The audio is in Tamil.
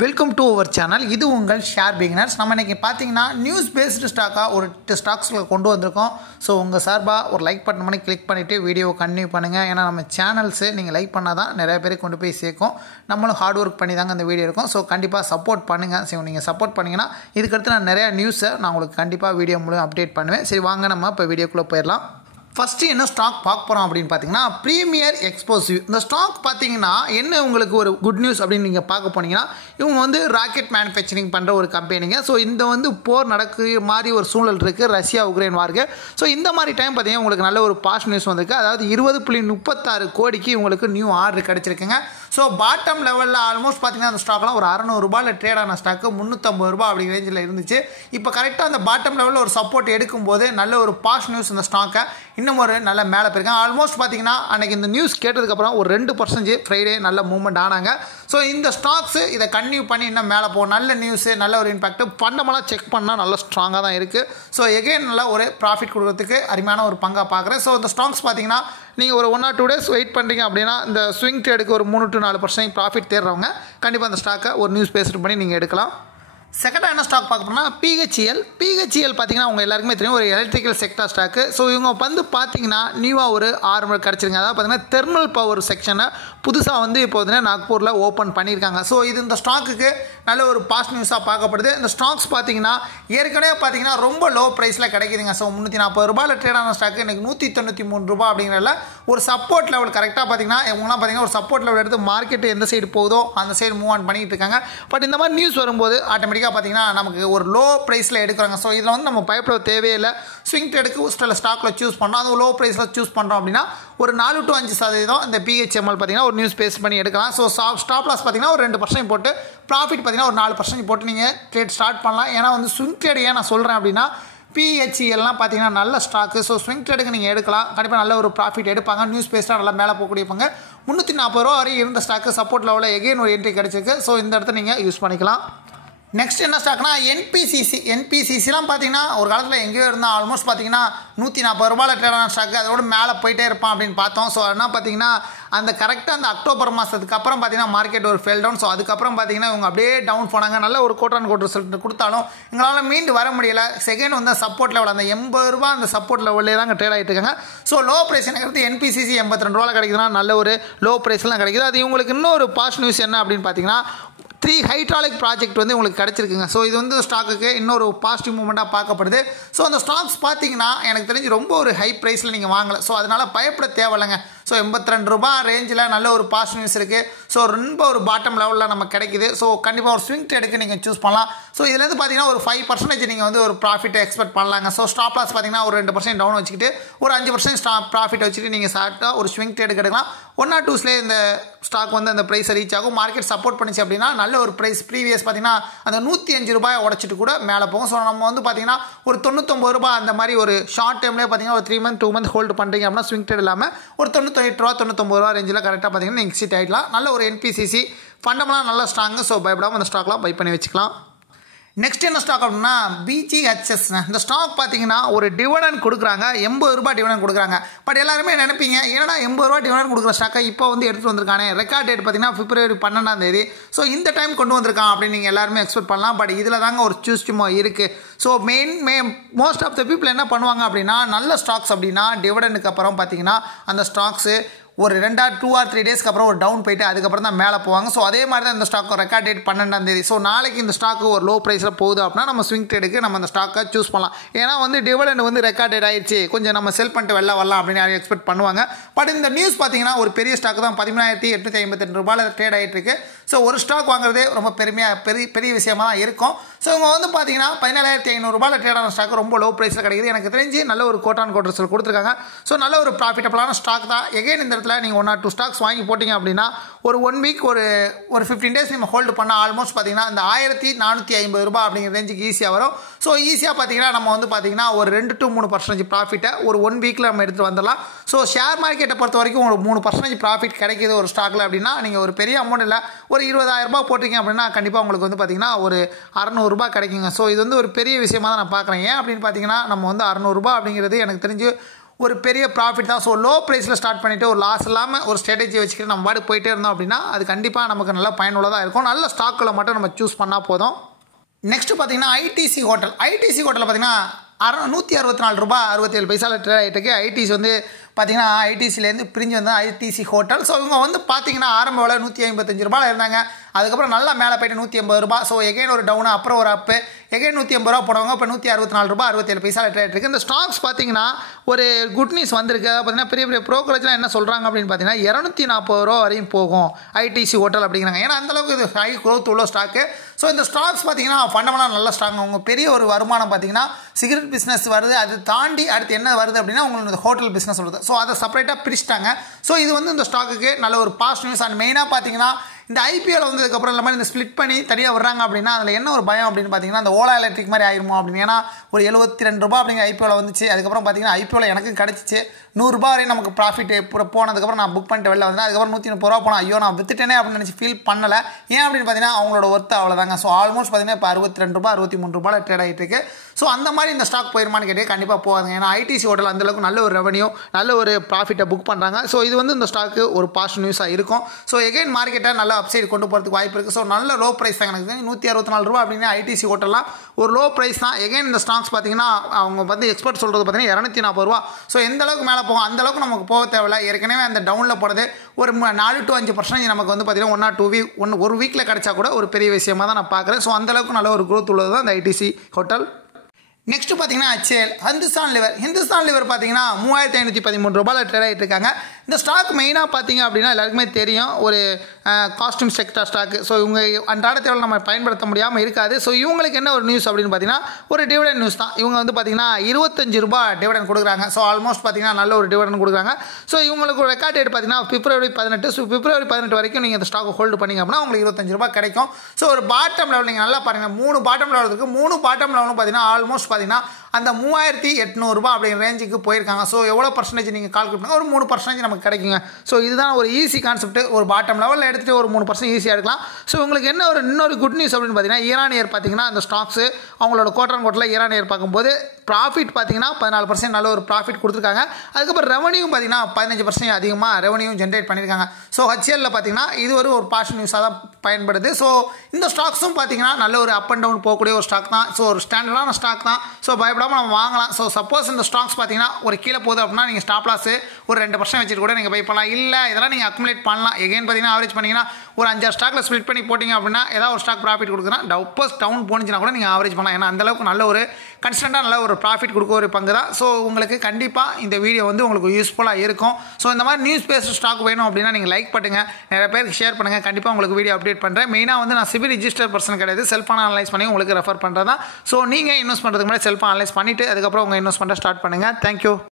Welcome to our channel. இது உங்கள் ஷேர் பிகினர்ஸ். நம்ம இன்றைக்கி பார்த்தீங்கன்னா நியூஸ் பேஸ்டு ஸ்டாக்காக ஒரு ஸ்டாக்ஸில் கொண்டு வந்திருக்கோம். ஸோ உங்கள் சார்பாக ஒரு லைக் பட்டன் பண்ணி கிளிக் பண்ணிவிட்டு வீடியோவை கண்டினியூ பண்ணுங்கள். ஏன்னா நம்ம சேனல்ஸு நீங்கள் லைக் பண்ணால் தான் நிறைய பேருக்கு கொண்டு போய் சேர்க்கும். நம்மளும் ஹார்ட் ஒர்க் பண்ணி தாங்க அந்த வீடியோ இருக்கும். ஸோ கண்டிப்பாக சப்போர்ட் பண்ணுங்கள். சரி, நீங்கள் சப்போர்ட் பண்ணிங்கன்னா இதுக்கடுத்து நான் நிறையா நியூஸை நான் உங்களுக்கு கண்டிப்பாக வீடியோ மூலம் அப்டேட் பண்ணுவேன். சரி, வாங்க நம்ம இப்போ வீடியோக்குள்ளே போயிடலாம். ஃபஸ்ட்டு என்ன ஸ்டாக் பார்க்க போகிறோம் அப்படின்னு பார்த்தீங்கன்னா ப்ரீமியர் எக்ஸ்ப்ளோசிவ். இந்த ஸ்டாக் பார்த்தீங்கன்னா என்ன உங்களுக்கு ஒரு குட் நியூஸ் அப்படின்னு நீங்கள் பார்க்க போனீங்கன்னா, இவங்க வந்து ராக்கெட் மேனுஃபேக்சரிங் பண்ணுற ஒரு கம்பெனிங்க. ஸோ இந்த வந்து போர் நடக்கிற மாதிரி ஒரு சூழல் இருக்குது, ரஷ்யா உக்ரைன் வார்க்கு. ஸோ இந்த மாதிரி டைம் பார்த்தீங்கன்னா உங்களுக்கு நல்ல ஒரு பாஸ் நியூஸ் வந்திருக்கு. அதாவது 20.36 கோடிக்கு உங்களுக்கு நியூ ஆர்டர் கிடச்சிருக்குங்க. ஸோ பாட்டம் லெவலில் ஆல்மோஸ்ட் பார்த்தீங்கன்னா அந்த ஸ்டாக்லாம் ஒரு ₹600 ட்ரேட் ஆன ஸ்டாக்கு ₹350 அப்படிங்கிற ரேஞ்சில் இருந்துச்சு. இப்போ கரெக்டாக அந்த பாட்டம் லெவலில் ஒரு சப்போர்ட் எடுக்கும்போது நல்ல ஒரு பாஸ் நியூஸ் இந்த ஸ்டாக்கை இன்னும் ஒரு நல்ல மேலே போயிருக்காங்க. ஆல்மோஸ்ட் பார்த்தீங்கன்னா அன்றைக்கி இந்த நியூஸ் கேட்டதுக்கப்புறம் ஒரு 2% ஃப்ரைடே நல்ல மூவ்மெண்ட் ஆனாங்க. ஸோ இந்த ஸ்டாக்ஸு இதை கன்டினியூ பண்ணி இன்னும் மேலே போகும். நல்ல நியூஸு, நல்ல ஒரு இம்பாக்ட். ஃபண்டமெல்லாம் செக் பண்ணால் நல்ல ஸ்ட்ராங்காக தான் இருக்குது. ஸோ எகெயின் நல்லா ஒரு ப்ராஃபிட் கொடுக்கறதுக்கு அருமையான ஒரு பங்காக பார்க்குறேன். ஸோ இந்த ஸ்டாக்ஸ் பார்த்தீங்கன்னா நீங்கள் ஒரு 1 or 2 days வெயிட் பண்ணுறீங்க அப்படின்னா இந்த ஸ்விங் ட்ரேடுக்கு ஒரு 3 to 4% ப்ராஃபிட் தேடுறவங்க கண்டிப்பாக அந்த ஸ்டாக்கை ஒரு நியூஸ் பேஸ்ட் பண்ணி நீங்கள் எடுக்கலாம். செகண்டாக என்ன ஸ்டாக் பார்க்க போனால் பிஹெச்இஎல் பார்த்தீங்கன்னா உங்கள் எல்லாருக்குமே தெரியும், ஒரு எலக்ட்ரிக்கல் செக்டார் ஸ்டாக்கு. ஸோ இவங்க வந்து பார்த்தீங்கன்னா நியூவாக ஒரு ஆர்டர் கிடச்சிருங்க. அதாவது பார்த்தீங்கன்னா தெர்மல் பவர் செக்ஷனை புதுசாக வந்து இப்போ வந்து நாக்பூரில் ஓப்பன் பண்ணியிருக்காங்க. ஸோ இது இந்த ஸ்டாக்குக்கு நல்ல ஒரு பாஸ் நியூஸாக பார்க்கப்படுது. இந்த ஸ்டாக்ஸ் பார்த்தீங்கன்னா ஏற்கனவே பார்த்தீங்கன்னா ரொம்ப லோ ப்ரைஸில் கிடைக்குதுங்க. ஸோ ₹340 ட்ரேட் ஆன ஸ்டாக்கு இன்றைக்கி ₹193 அப்படிங்கிறதுல ஒரு சப்போர்ட் லெவல் கரெக்டாக பார்த்தீங்கன்னா இவங்களாம் பார்த்தீங்கன்னா ஒரு சப்போர்ட் லெவல் எடுத்து மார்க்கெட்டு எந்த சைடு போகுதோ அந்த சைடு மூவ் ஆன் பண்ணிகிட்டு இருக்காங்க. பட் இந்த மாதிரி நியூஸ் வரும்போது ஆட்டோமேட்டிக்காக பார்த்தீங்கன்னா நமக்கு ஒரு லோ ப்ரைஸில் எடுக்கிறாங்க. ஸோ இதில் வந்து நம்ம பயப்பட தேவையில்லை. ஸ்விங் ட்ரேடுக்கு சில ஸ்டாக்கில் சூஸ் பண்ணோம், அது லோ ப்ரைஸில் சூஸ் பண்ணுறோம் அப்படின்னா ஒரு 4 to 5% இந்த பிஹெச்எம்எல் பார்த்தீங்கன்னா ஒரு நியூஸ் பேஸ் பண்ணி எடுக்கலாம். ஸோ ஸ்டாப் லாஸ் பார்த்தீங்கன்னா ஒரு 2% போட்டு ப்ராஃபிட் பார்த்தீங்கன்னா ஒரு 4% போட்டு நீங்கள் ட்ரேட் ஸ்டார்ட் பண்ணலாம். ஏன்னா வந்து ஸ்விங் ட்ரேட் ஏன் நான் சொல்கிறேன் அப்படின்னா பிஹெச்இஎல்லாம் பார்த்தீங்கன்னா நல்ல ஸ்டாக்கு. ஸோ ஸ்விங் ட்ரேடுக்கு நீங்கள் எடுக்கலாம், கண்டிப்பாக நல்ல ஒரு ப்ராஃபிட் எடுப்பாங்க. நியூஸ் பேஸ்டாக நல்லா மேலே போகக்கூடியப்பாங்க. ₹340 வரை இருந்த ஸ்டாக்கு சப்போர்ட் லெவலில் எகெயின் ஒரு என்ட்ரி கிடச்சிருக்கு. ஸோ இந்த இடத்த நீங்கள் யூஸ் பண்ணிக்கலாம். நெக்ஸ்ட் என்ன ஸ்டாக்னா என்பிசிசிலாம் பார்த்தீங்கன்னா ஒரு காலத்தில் எங்கேயோ இருந்தால் ஆல்மோஸ்ட் பார்த்தீங்கன்னா ₹140 ட்ரேடான ஸ்டாக்கு, அதோட மேலே போயிட்டே இருப்பான் அப்படின்னு பார்த்தோம். ஸோ என்ன பார்த்தீங்கன்னா அந்த கரெக்டாக அந்த அக்டோபர் மாதத்துக்கு அப்புறம் பார்த்தீங்கன்னா மார்க்கெட் ஒரு ஃபெல் டவுன். ஸோ அதுக்கப்புறம் பார்த்தீங்கன்னா இவங்க அப்படியே டவுன் போனாங்க. நல்ல ஒரு கோட் ரிசல்ட் கொடுத்தாலும் எங்களால் மீண்டு வர முடியல. செகண்ட் வந்து சப்போர்ட் லெவல் அந்த ₹80 அந்த சப்போர்ட் லெவல்லே தான் டேட் ஆகிட்டு இருக்காங்க. ஸோ லோ ப்ரைஸ் எனக்கு என்பிசிசி ₹82 கிடைக்குதுன்னா நல்ல ஒரு லோ ப்ரைஸ்லாம் கிடைக்குது. அது இவங்களுக்கு இன்னும் ஒரு பாஸ் நியூஸ் என்ன அப்படின்னு பார்த்தீங்கன்னா 3 ஹைட்ராலிக் ப்ராஜெக்ட் வந்து உங்களுக்கு கிடச்சிருக்குங்க. ஸோ இது வந்து ஸ்டாக்குக்கு இன்னொரு பாசிட்டிவ் மூமெண்ட்டாக பார்க்கப்படுது. ஸோ அந்த ஸ்டாக்ஸ் பார்த்தீங்கன்னா எனக்கு தெரிஞ்சு ரொம்ப ஒரு ஹை ப்ரைஸில் நீங்கள் வாங்கலை. ஸோ அதனால் பயப்பட தேவையில்லைங்க. ஸோ ₹82 ரேஞ்சில் நல்ல ஒரு பாசிட்டிவ் நியூஸ் இருக்குது. ஸோ ரொம்ப ஒரு பாட்டம் லெவலில் நமக்கு கிடைக்குது. ஸோ கண்டிப்பாக ஒரு ஸ்விங் ட்ரேடுக்கு நீங்கள் சூஸ் பண்ணலாம். ஸோ இதுலேருந்து பார்த்தீங்கன்னா ஒரு 5% நீங்கள் வந்து ஒரு ப்ராஃபிட்டை எக்ஸ்பெக்ட் பண்ணலாங்க. ஸோ ஸ்டாப் லாஸ் பார்த்தீங்கன்னா ஒரு 2% டவுன் வச்சுக்கிட்டு ஒரு 5% ப்ராஃபிட் வச்சுட்டு நீங்கள் சாப்பிட்டா ஒரு ஸ்விங் ட்ரேடுக்கு எடுக்கலாம். 1 or 2 இந்த ஸ்டாக் வந்து அந்த ப்ரைஸை ரீச் ஆகும். மார்க்கெட் சப்போர்ட் பண்ணிச்சு அப்படின்னா நல்ல ஒரு ப்ரைஸ் ப்ரீவியஸ் பார்த்தீங்கன்னா அந்த ₹105 உடச்சிட்டு கூட மேலே போகும். ஸோ நம்ம வந்து பார்த்தீங்கன்னா ஒரு ₹99 அந்த மாதிரி ஒரு ஷார்ட் டைம்லேயே பார்த்தீங்கன்னா ஒரு 3 month 2 month ஹோல்டு பண்ணுறீங்க அப்படின்னா ஸ்விங் ட்ரேட் இல்லாமல் ஒரு ₹98 ₹99 ரேஞ்சில் கரெக்டாக பார்த்தீங்கன்னா நீங்கள் எக்ஸிட் ஆகிடலாம். நல்ல ஒரு என்பிசிசி ஃபண்டமெல்லாம் நல்லா ஸ்ட்ராங்கு. ஸோ பயப்படாமல் அந்த ஸ்டாக்லாம் பை பண்ணி வச்சுக்கலாம். நெக்ஸ்ட் என்ன ஸ்டாக் அப்படின்னா பிஜிஹெச்எஸ். இந்த ஸ்டாக் பார்த்தீங்கன்னா ஒரு டிவிடெண்ட் கொடுக்குறாங்க, ₹80 டிவிடெண்ட் கொடுக்குறாங்க. பட் எல்லாருமே நினைப்பீங்க என்னடா ₹80 டிவிடெண்ட் கொடுக்குற ஸ்டாக்கை இப்போ வந்து எடுத்துகிட்டு வந்திருக்கானே. ரெக்கார்ட் டேட் பார்த்தீங்கன்னா February 12. ஸோ இந்த டைம் கொண்டு வந்திருக்கான் அப்படின்னு நீங்கள் எல்லாருமே எக்ஸ்பெக்ட் பண்ணலாம். பட் இதில் தாங்க ஒரு சூஸ்டிமோ இருக்குது. So most of the people என்ன பண்ணுவாங்க அப்படின்னா நல்ல ஸ்டாக்ஸ் அப்படின்னா டிவிடெண்டுக்கு அப்புறம் பார்த்தீங்கன்னா அந்த ஸ்டாக்ஸு ஒரு 2 or 3 டேஸ்க்கு அப்புறம் ஒரு டவுன் போயிட்டு அதுக்கப்புறம் தான் மேலே போவாங்க. ஸோ அதே மாதிரி தான் இந்த ஸ்டாக் ரெக்கார்ட் டேட் 12. ஸோ நாளைக்கு இந்த ஸ்டாக்கு ஒரு லோ ப்ரைஸில் போகுது அப்படின்னா நம்ம ஸ்விங் ட்ரேடுக்கு நம்ம அந்த ஸ்டாக்கை சூஸ் பண்ணலாம். ஏன்னா வந்து டிவிடெண்ட் வந்து ரெக்கார்ட் டேட் ஆயிடுச்சு, கொஞ்சம் நம்ம செல் பண்ணிட்டு வெளில வரலாம் அப்படின்னு யாரும் எக்ஸ்பெக்ட் பண்ணுவாங்க. பட் இந்த நியூஸ் பார்த்தீங்கன்னா ஒரு பெரிய ஸ்டாக் தான் ₹13,852 ட்ரேட் ஆகிட்டு இருக்கு. ஸோ ஒரு ஸ்டாக் வாங்குறதே ரொம்ப பெரிய விஷயமாக தான் இருக்கும். ஸோ இவங்க வந்து பார்த்தீங்கன்னா ₹17,500 ட்ரேட் ஆன ஸ்டாக் ரொம்ப லோ ப்ரைஸில் கிடைக்குது. எனக்கு தெரிஞ்சு நல்ல ஒரு கோட் ரிசல்ட் கொடுத்துருக்காங்க. ஸோ நல்ல ஒரு ப்ராஃபிட்டபிளான ஸ்டாக் தான். எகைன் இந்த நீங்கள் 1 or 2 ஸ்டாக்ஸ் வாங்கி போட்டிங்க அப்படின்னா ஒரு 1 week ஒரு 15 days நம்ம ஹோல்டு பண்ணால் ஆல்மோஸ்ட் பார்த்தீங்கன்னா இந்த ₹1,450 அப்படிங்கிற ரேஞ்சுக்கு ஈஸியாக வரும். ஸோ ஈஸியாக பார்த்தீங்கன்னா நம்ம வந்து பார்த்தீங்கன்னா ஒரு 2 to 3% ப்ராஃபிட்டை ஒரு 1 weekல நம்ம எடுத்துகிட்டு வந்துடலாம். ஸோ ஷேர் மார்க்கெட்டை பொறுத்த வரைக்கும் ஒரு 3% ப்ராஃபிட் கிடைக்கிது ஒரு ஸ்டாக்கில் அப்படின்னா நீங்கள் ஒரு பெரிய அமௌண்ட் இல்லை, ஒரு ₹20,000 போட்டிங்க அப்படின்னா கண்டிப்பாக உங்களுக்கு வந்து பார்த்தீங்கன்னா ஒரு ₹600 கிடைக்குங்க. ஸோ இது வந்து ஒரு பெரிய விஷயமாக தான் நான் பார்க்குறேன். ஏன் அப்படின்னு பார்த்தீங்கன்னா நம்ம வந்து ₹600 அப்படிங்கிறது எனக்கு தெரிஞ்சு ஒரு பெரிய ப்ராஃபிட் தான். ஸோ லோ ப்ரைஸில் ஸ்டார்ட் பண்ணிவிட்டு ஒரு லாஸ் இல்லாமல் ஒரு ஸ்ட்ராட்டஜி வச்சுக்கிட்டு நம்ம பாட்டு போயிட்டே இருந்தோம் அப்படின்னா அது கண்டிப்பாக நமக்கு நல்லா பயனுள்ளதாக இருக்கும். நல்ல ஸ்டாக்களை மட்டும் நம்ம சூஸ் பண்ணால் போதும். நெக்ஸ்ட்டு பார்த்தீங்கன்னா ஐடிசி ஹோட்டல் பார்த்தீங்கன்னா 164 ரூபாய் 67 பைசாவில் ட்ரேட் ஆகிட்டு இருக்கு. ஐடிசி வந்து பார்த்தீங்கன்னா ஐடிசிலேருந்து பிரிஞ்சு வந்தால் ஐடிசி ஹோட்டல். ஸோ இவங்க வந்து பார்த்தீங்கன்னா ஆரம்ப விலை 155 ரூபாயில் இருந்தாங்க. அதுக்கப்புறம் நல்லா மேலே போய்ட்டு 180 ரூபாய். ஸோ எகைன் ஒரு டவுனு, அப்புறம் ஒரு அப்பு, எகைன் 180 ரூபா போடுவாங்க. இப்போ 164 ரூபாய் 67 பைசாவில் ட்ரேட் இருக்குது. இந்த ஸ்டாக்ஸ் பார்த்தீங்கன்னா ஒரு குட் நியூஸ் வந்திருக்கு. அதாவது பார்த்தீங்கன்னா பெரிய பெரிய ப்ரோக்கரேஜ்லாம் என்ன சொல்கிறாங்க அப்படின்னு பார்த்தீங்கன்னா 240 ரூபா வரையும் போகும் ஐடிசி ஹோட்டல் அப்படிங்கிறாங்க. ஏன்னா அந்தளவுக்கு இது ஹை க்ரோத் உள்ள ஸ்டாக்கு. ஸோ இந்த ஸ்டாக்ஸ் பார்த்தீங்கன்னா ஃபண்டமெண்டலாக நல்ல ஸ்டாக். அவங்க பெரிய ஒரு வருமானம் பார்த்தீங்கன்னா சிகரெட் பிஸ்னஸ் வருது. அது தாண்டி அடுத்து என்ன வருது அப்படின்னா உங்களுக்கு ஹோட்டல் பிஸ்னஸ் வருது. ஸோ அதை செப்பரேட்டாக பிரிச்சுட்டாங்க. ஸோ இது வந்து இந்த ஸ்டாக்குக்கு நல்ல ஒரு பாசிட்டிவ் நியூஸ். அண்ட் மெயினாக பார்த்தீங்கன்னா இந்த ஐபிஎல் வந்ததுக்கப்புறம் இந்த மாதிரி இந்த ஸ்ப்ளிட் பண்ணி தனியாக வர்றாங்க அப்படின்னா அதில் என்ன ஒரு பயம் அப்படின்னு பார்த்தீங்கன்னா அந்த ஓலா எலக்ட்ரிக் மாதிரி ஆயிருமோ அப்படின்னு. ஏன்னா ஒரு 72 ரூபா அப்படிங்கிற ஐபிஎல் வந்துச்சு. அதுக்கப்புறம் பார்த்தீங்கன்னா ஐபிஎல் எனக்கு கிடச்சிச்சு 100 ரூபா வரையும் நமக்கு ப்ராஃபிட் போனதுக்கப்புறம் நான் புக் பண்ணிட்டு வெளில வந்தேன். அதுக்கப்புறம் 130 ரூபா போனால் ஐயோ நான் வித்துட்டேனே அப்படின்னு நினச்சி ஃபீல் பண்ணலை. ஏன் அப்படின்னு பார்த்தீங்கன்னா அவங்களோட ஒர்த்து அவ்வளோதாங்க. ஸோ ஆல்மோஸ்ட் பார்த்தீங்கன்னா இப்போ 62 ரூபா 63 ரூபாயில் ட்ரேட் ஆகிட்டு இருக்கு. ஸோ அந்த மாதிரி இந்த ஸ்டாக் போயிருமான்னு கேட்டு கண்டிப்பாக போகாதுங்க. ஏன்னா ஐடிசி ஹோட்டல் அந்தளவுக்கு நல்ல ஒரு ரெவன்யூ நல்ல ஒரு ப்ராஃபிட்டை புக் பண்ணுறாங்க. ஸோ இது வந்து இந்த ஸ்டாக்கு ஒரு பாசிட்டிவ் நியூஸாக இருக்கும். ஸோ எகைன் மார்க்கெட்டை நல்ல அப்சைடு கொண்டு போகிறதுக்கு வாய்ப்பு இருக்குது. ஸோ நல்ல லோ ப்ரைஸ் தான். எனக்கு 164 ரூபா அப்படின்னு ஐடிசி ஹோட்டல்லாம் ஒரு லோ ப்ரைஸ் தான். எகைன் இந்த ஸ்டாக்ஸ் பார்த்தீங்கன்னா அவங்க வந்து எக்ஸ்பர்ட் சொல்கிறது பார்த்தீங்கன்னா 240 ரூபா. ஸோ எந்த அளவுக்கு மேலே போகும் அந்தளவுக்கு நமக்கு போக தேவையில்லை. ஏற்கனவே அந்த டவுனில் போகிறது ஒரு 4 to 5% நமக்கு வந்து பார்த்தீங்கன்னா 1 or 2 வீக் ஒரு வீக்கில் கிடைச்சா கூட ஒரு பெரிய விஷயமாக தான் நான் பார்க்குறேன். ஸோ அந்தளவுக்கு நல்ல ஒரு க்ரோத் உள்ளது தான் இந்த ஐடிசி ஹோட்டல். நெக்ஸ்ட்டு பார்த்தீங்கன்னா HAL ஹிந்துஸ்தான் லிவர் பார்த்தீங்கன்னா 3513 ரூபாயில் ட்ரேட் ஆகிட்டு இருக்காங்க. இந்த ஸ்டாக் மெயினாக பார்த்தீங்க அப்படின்னா எல்லாருக்குமே தெரியும் ஒரு காஸ்டியூம் செக்டர் ஸ்டாக்கு. ஸோ இவங்க அன்றாட தேவை நம்ம பயன்படுத்த முடியாமல் இருக்காது. ஸோ இவங்களுக்கு என்ன ஒரு நியூஸ் அப்படின்னு பார்த்தீங்கன்னா ஒரு டிவிடெண்ட் நியூஸ் தான். இவங்க வந்து பார்த்தீங்கன்னா 25 ரூபாய் டிவிடெண்ட் கொடுக்குறாங்க. ஸோ ஆல்மோஸ்ட் பார்த்தீங்கன்னா நல்ல ஒரு டிவிடெண்ட் கொடுக்குறாங்க. ஸோ இவங்களுக்கு ரெக்கார்ட் டேட் பார்த்தீங்கன்னா February 18. ஸோ February 18 வரைக்கும் நீங்கள் இந்த ஸ்டாக் ஹோல்டு பண்ணிங்க அப்படின்னா உங்களுக்கு 25 ரூபாய் கிடைக்கும். ஸோ ஒரு பாட்டம் லெவல் நீங்கள் நல்லா பாருங்கள். 3 பாட்டம் லெவல் இருக்குது. 3 பாட்டம் லெவலும் பார்த்தீங்கன்னா ஆல்மோஸ்ட் பார்த்தீங்கன்னா அந்த 3800 ரூபாய் அப்படிங்கிற ரேஞ்சுக்கு போயிருக்காங்க. ஸோ எவ்வளோ பர்சன்டேஜ் நீங்கள் கால்குலேட் பண்ணுங்கள் ஒரு 3% நமக்கு கிடைக்குங்க. ஸோ இதுதான் ஒரு ஈஸி கான்செப்ட். ஒரு பாட்டம் லெவலில் எடுத்துகிட்டு ஒரு 3% ஈஸியாக எடுக்கலாம். ஸோ உங்களுக்கு என்ன ஒரு இன்னொரு குட் நியூஸ் அப்படின்னு பார்த்தீங்கன்னா ஈரானியர் பார்த்தீங்கன்னா அந்த ஸ்டாக்ஸு அவங்களோட கோட்டர் ஈரானியர் பார்க்கும்போது ப்ராஃபிட் பார்த்தீங்கன்னா 14% நல்ல ஒரு ப்ராஃபிட் கொடுத்துருக்காங்க. அதுக்கப்புறம் ரெவன்யூ பார்த்தீங்கன்னா 15% அதிகமாக ரெவன்யூ ஜென்ரேட் பண்ணியிருக்காங்க. ஸோ HCL பார்த்தீங்கன்னா இது ஒரு பாசிட்டிவ் நியூஸாக தான் பயன்படுது. ஸோ இந்த ஸ்டாக்ஸும் பார்த்தீங்கன்னா நல்ல ஒரு அப் அண்ட் டவுன் போகக்கூடிய ஒரு ஸ்டாக் தான். ஸோ ஒரு ஸ்டாண்டர்டான ஸ்டாக் தான். ஸோ பயப்படாமல் நம்ம வாங்கலாம். ஸோ சப்போஸ் இந்த ஸ்டாக்ஸ் பார்த்தீங்கன்னா ஒரு கீழே போகுது அப்படின்னா நீங்கள் ஸ்டாப் லாஸ் ஒரு 2% வச்சுட்டு கூட நீங்கள் பை பண்ணலாம். இல்லை இதெல்லாம் நீங்கள் அக்குமுலேட் பண்ணலாம். எகைன் பார்த்தீங்கன்னா ஆவரேஜ் பண்ணிங்கன்னா ஒரு 5-6 ஸ்டாக்கில் ஸ்ப்ளிட் பண்ணி போட்டிங்க அப்படின்னா ஏதாவது ஒரு ஸ்டாக் ப்ராஃபிட் கொடுக்குறேன் டவுன் போனிச்சுன்னா கூட நீங்கள் ஆவரேஜ் பண்ணலாம். ஏன்னா அந்தளவுக்கு நல்ல ஒரு கன்ஸ்டன்ட்டாக நல்ல ஒரு ப்ராஃபிட் கொடுக்க ஒரு பங்கு தான். ஸோ உங்களுக்கு கண்டிப்பாக இந்த வீடியோ வந்து உங்களுக்கு யூஸ்ஃபுல்லாக இருக்கும். ஸோ இந்த மாதிரி நியூஸ் பேஸ்ட் ஸ்டாக் வேணும் அப்படின்னா நீங்கள் லைக் பண்ணுங்கள், நிறைய பேருக்கு ஷேர் பண்ணுங்கள். கண்டிப்பாக உங்களுக்கு வீடியோ அப்டேட் பண்ணுறேன். மெயினாக வந்து நான் சிவில் ரிஜிஸ்டர் பர்சன் கிடையாது. செல்ஃபான அனலைஸ் பண்ணி உங்களுக்கு ரெஃபர் பண்ணுறது தான். ஸோ நீங்கள் இன்வெஸ்ட் பண்ணுறதுக்கு முன்னாடி செல்ஃபாக அனலைஸ் பண்ணிவிட்டு அதுக்கப்புறம் உங்கள் இன்வெஸ்ட்மெண்ட்டை ஸ்டார்ட் பண்ணுங்கள். தேங்க்யூ.